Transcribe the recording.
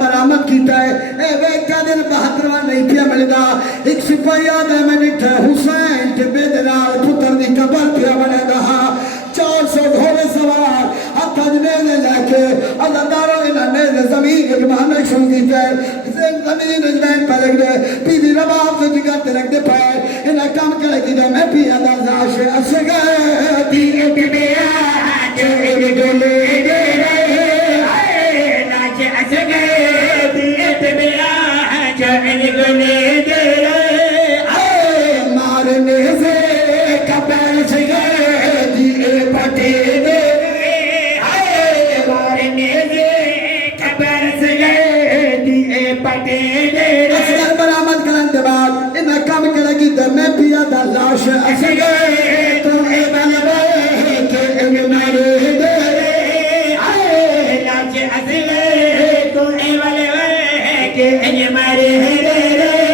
बरामद किया है वेख्या दिन बहादुर नहीं पिया मिलता एक सिपाही ने मैंने हुसैन के बेदनाल पुत्र की कबर पिया बनेगा 400 घोड़े सवार हाथ ने लेके अल्लाह इन्होंने जमीन के मामले शुरू किया जमीन जमीन पर लग गए बीबी रबाब से जगह ते लग दे पाए इन्हें काम करे कि मैं पिया दा लाश असगा दी के बेया जो एक डोले दे मारने से कपल से दिए पटे दे मारने से कपल से दिए पटे दे बरामद करने के बाद इन्हें काम करेगी तो मैं पिया दा लाश असगे तो ए बनवे के मारे दे लाश असगे तो ए बनवे के मारे दे